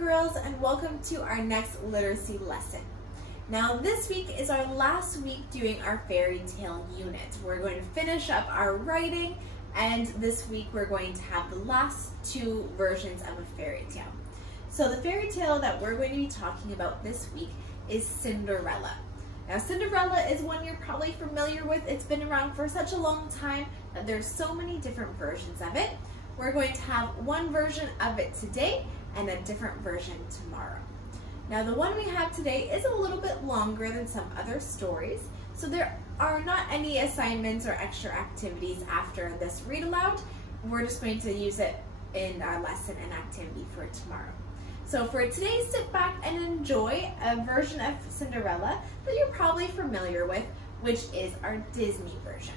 girls, and welcome to our next literacy lesson. Now this week is our last week doing our fairy tale unit. We're going to finish up our writing, and this week we're going to have the last two versions of a fairy tale. So the fairy tale that we're going to be talking about this week is Cinderella. Now Cinderella is one you're probably familiar with. It's been around for such a long time that there's so many different versions of it. We're going to have one version of it today and a different version tomorrow. Now the one we have today is a little bit longer than some other stories, so there are not any assignments or extra activities after this read aloud. We're just going to use it in our lesson and activity for tomorrow. So for today, sit back and enjoy a version of Cinderella that you're probably familiar with, which is our Disney version.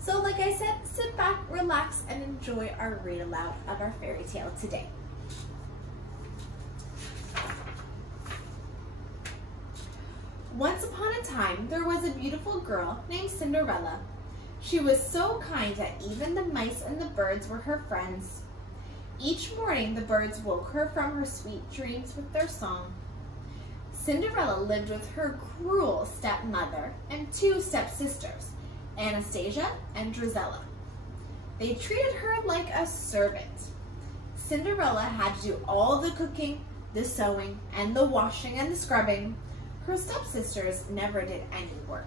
So like I said, sit back, relax, and enjoy our read aloud of our fairy tale today. Once upon a time, there was a beautiful girl named Cinderella. She was so kind that even the mice and the birds were her friends. Each morning, the birds woke her from her sweet dreams with their song. Cinderella lived with her cruel stepmother and two stepsisters, Anastasia and Drizella. They treated her like a servant. Cinderella had to do all the cooking, the sewing, and the washing and the scrubbing. Her stepsisters never did any work.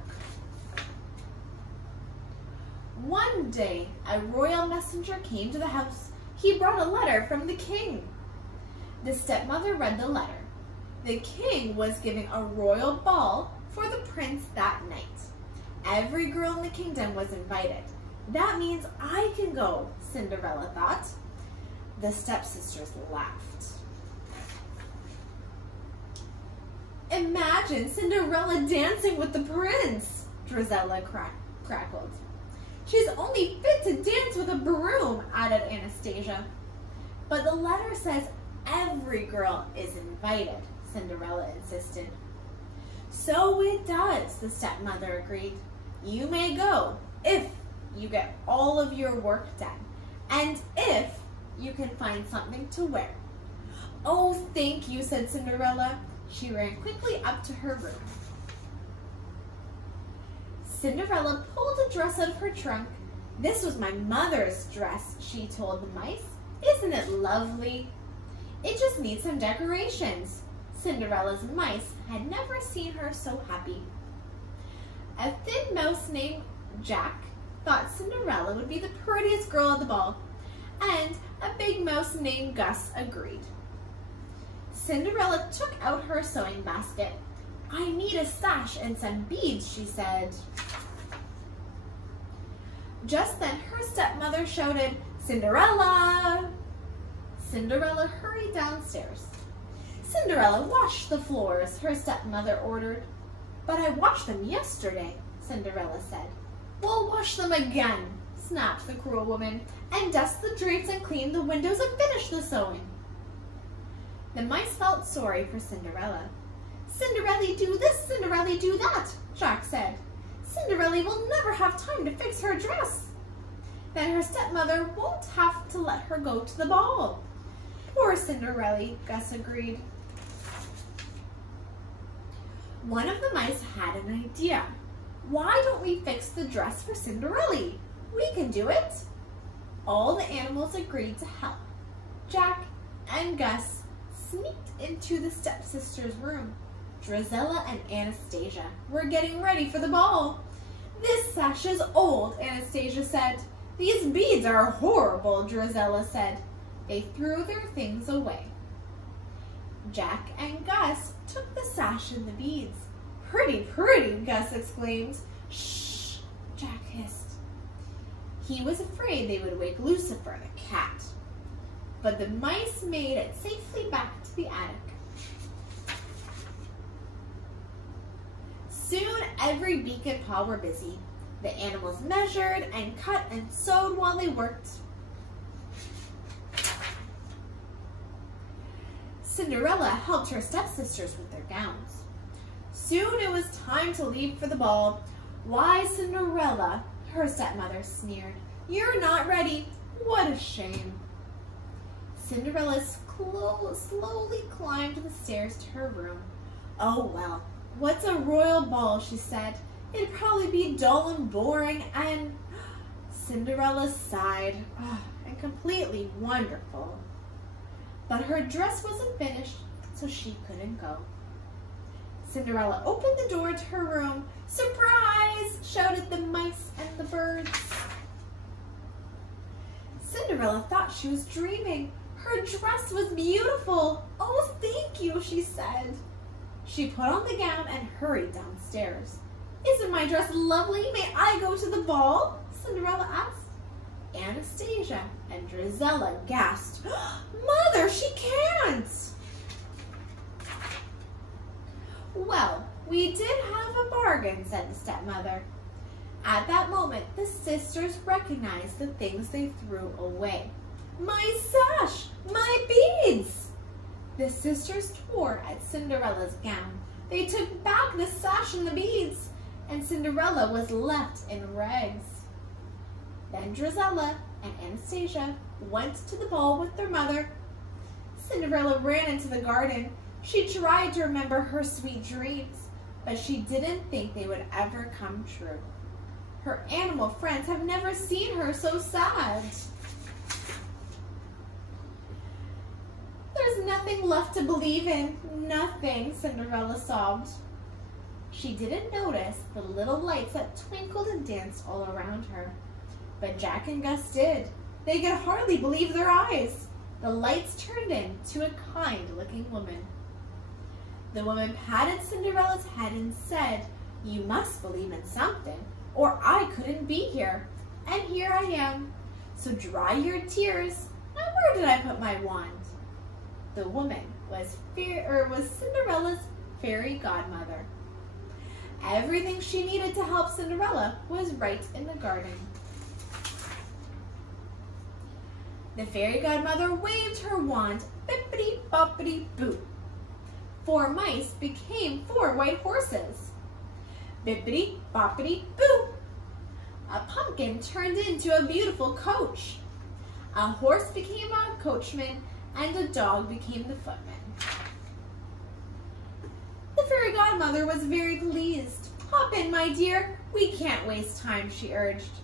One day, a royal messenger came to the house. He brought a letter from the king. The stepmother read the letter. The king was giving a royal ball for the prince that night. Every girl in the kingdom was invited. That means I can go, Cinderella thought. The stepsisters laughed. Imagine Cinderella dancing with the prince, Drizella crackled. She's only fit to dance with a broom, added Anastasia. But the letter says every girl is invited, Cinderella insisted. So it does, the stepmother agreed. You may go if you get all of your work done, and if you can find something to wear. Oh, thank you, said Cinderella. She ran quickly up to her room. Cinderella pulled a dress out of her trunk. This was my mother's dress, she told the mice. Isn't it lovely? It just needs some decorations. Cinderella's mice had never seen her so happy. A thin mouse named Jack thought Cinderella would be the prettiest girl at the ball, and a big mouse named Gus agreed. Cinderella took out her sewing basket. I need a sash and some beads, she said. Just then her stepmother shouted, Cinderella! Cinderella hurried downstairs. Cinderella, wash the floors, her stepmother ordered. But I washed them yesterday, Cinderella said. Well, wash them again, snapped the cruel woman, and dust the drapes and clean the windows and finish the sewing. The mice felt sorry for Cinderella. Cinderella do this, Cinderella do that, Jack said. Cinderella will never have time to fix her dress. Then her stepmother won't have to let her go to the ball. Poor Cinderella, Gus agreed. One of the mice had an idea. Why don't we fix the dress for Cinderella? We can do it. All the animals agreed to help. Jack and Gus sneaked into the stepsisters' room. Drizella and Anastasia were getting ready for the ball. This sash is old, Anastasia said. These beads are horrible, Drizella said. They threw their things away. Jack and Gus took the sash and the beads. Pretty, pretty, Gus exclaimed. Shh, Jack hissed. He was afraid they would wake Lucifer, the cat. But the mice made it safely back to the attic. Soon every beak and paw were busy. The animals measured and cut and sewed while they worked. Cinderella helped her stepsisters with their gowns. Soon it was time to leave for the ball. Why, Cinderella, her stepmother sneered. You're not ready. What a shame. Cinderella's slowly climbed the stairs to her room. "Oh well, what's a royal ball?" she said. "It'd probably be dull and boring and—" Cinderella sighed. "Oh, and completely wonderful." But her dress wasn't finished, so she couldn't go. Cinderella opened the door to her room. "Surprise!" shouted the mice and the birds. Cinderella thought she was dreaming. Her dress was beautiful. "Oh, thank you," she said. She put on the gown and hurried downstairs. "Isn't my dress lovely? May I go to the ball?" Cinderella asked. Anastasia and Drizella gasped. "Mother, she can't!" "Well, we did have a bargain," said the stepmother. At that moment, the sisters recognized the things they threw away. "My sash! My beads!" The sisters tore at Cinderella's gown. They took back the sash and the beads, and Cinderella was left in rags. Then Drizella and Anastasia went to the ball with their mother. Cinderella ran into the garden. She tried to remember her sweet dreams, but she didn't think they would ever come true. Her animal friends have never seen her so sad. "There's nothing left to believe in, nothing," Cinderella sobbed. She didn't notice the little lights that twinkled and danced all around her. But Jack and Gus did. They could hardly believe their eyes. The lights turned into a kind-looking woman. The woman patted Cinderella's head and said, "You must believe in something, or I couldn't be here. And here I am. So dry your tears. Now where did I put my wand?" The woman was Cinderella's fairy godmother. Everything she needed to help Cinderella was right in the garden. The fairy godmother waved her wand, bippity-boppity-boo. 4 mice became 4 white horses. Bippity-boppity-boo. A pumpkin turned into a beautiful coach. A horse became a coachman, and a dog became the footman. The fairy godmother was very pleased. "Hop in, my dear. We can't waste time," she urged.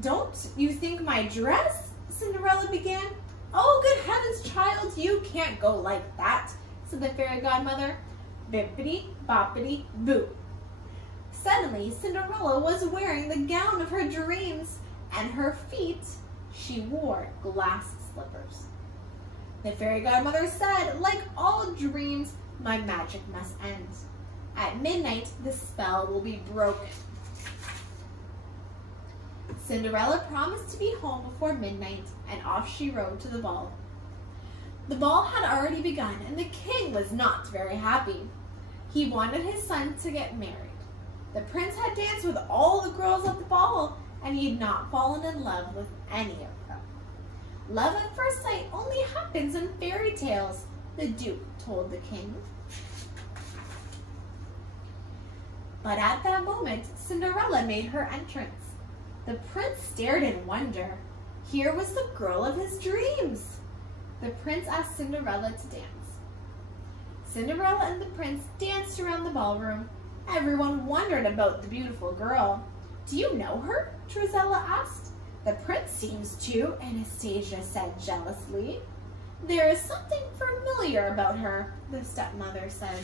"Don't you think my dress?" Cinderella began. "Oh, good heavens, child, you can't go like that," said the fairy godmother. Bippity-boppity-boo. Suddenly, Cinderella was wearing the gown of her dreams, and her feet, she wore glass slippers. The fairy godmother said, "Like all dreams, my magic must end. At midnight, the spell will be broken." Cinderella promised to be home before midnight, and off she rode to the ball. The ball had already begun, and the king was not very happy. He wanted his son to get married. The prince had danced with all the girls at the ball, and he had not fallen in love with any of them. "Love at first sight only happens in fairy tales," the Duke told the king. But at that moment, Cinderella made her entrance. The prince stared in wonder. Here was the girl of his dreams. The prince asked Cinderella to dance. Cinderella and the prince danced around the ballroom. Everyone wondered about the beautiful girl. "Do you know her?" Drizella asked. "The prince seems to," Anastasia said jealously. "There is something familiar about her," the stepmother said.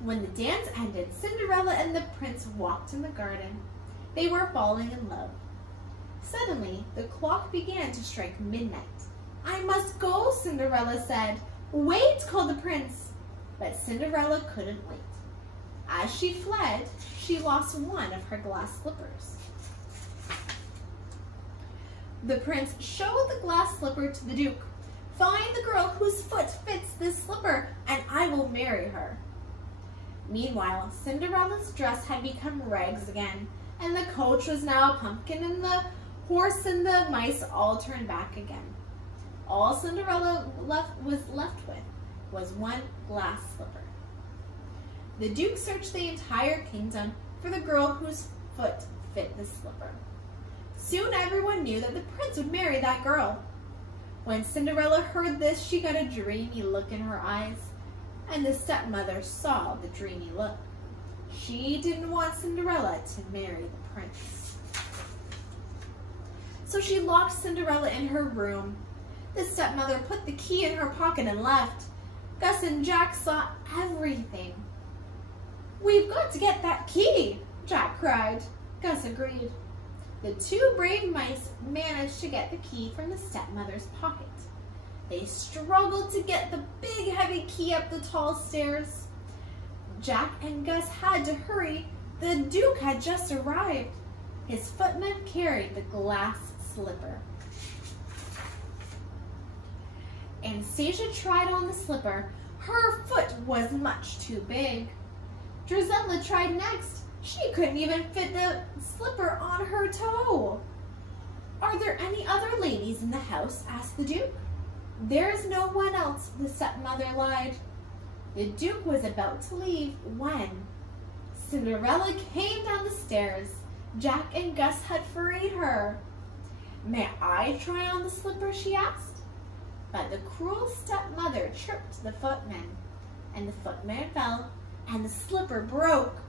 When the dance ended, Cinderella and the prince walked in the garden. They were falling in love. Suddenly, the clock began to strike midnight. "I must go," Cinderella said. "Wait," called the prince. But Cinderella couldn't wait. As she fled, she lost one of her glass slippers. The prince showed the glass slipper to the Duke. "Find the girl whose foot fits this slipper, and I will marry her." Meanwhile, Cinderella's dress had become rags again, and the coach was now a pumpkin, and the horse and the mice all turned back again. All Cinderella was left with was one glass slipper. The Duke searched the entire kingdom for the girl whose foot fit the slipper. Soon everyone knew that the prince would marry that girl. When Cinderella heard this, she got a dreamy look in her eyes, and the stepmother saw the dreamy look. She didn't want Cinderella to marry the prince. So she locked Cinderella in her room. The stepmother put the key in her pocket and left. Gus and Jack saw everything. "We've got to get that key," Jack cried. Gus agreed. The two brave mice managed to get the key from the stepmother's pocket. They struggled to get the big heavy key up the tall stairs. Jack and Gus had to hurry. The Duke had just arrived. His footman carried the glass slipper. Anastasia tried on the slipper. Her foot was much too big. Drizella tried next. She couldn't even fit the slipper on her toe. "Are there any other ladies in the house?" asked the Duke. "There's no one else," the stepmother lied. The Duke was about to leave when Cinderella came down the stairs. Jack and Gus had freed her. "May I try on the slipper?" she asked. But the cruel stepmother tripped the footman, and the footman fell, and the slipper broke.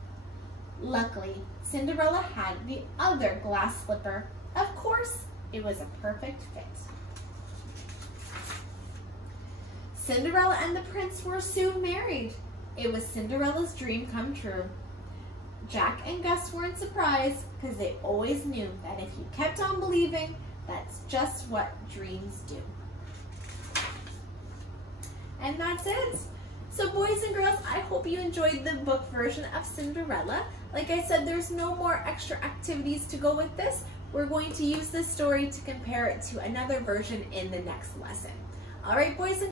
Luckily, Cinderella had the other glass slipper. Of course, it was a perfect fit. Cinderella and the prince were soon married. It was Cinderella's dream come true. Jack and Gus weren't surprised because they always knew that if you kept on believing, that's just what dreams do. And that's it. So boys and girls, I hope you enjoyed the book version of Cinderella. Like I said, there's no more extra activities to go with this. We're going to use this story to compare it to another version in the next lesson. All right, boys and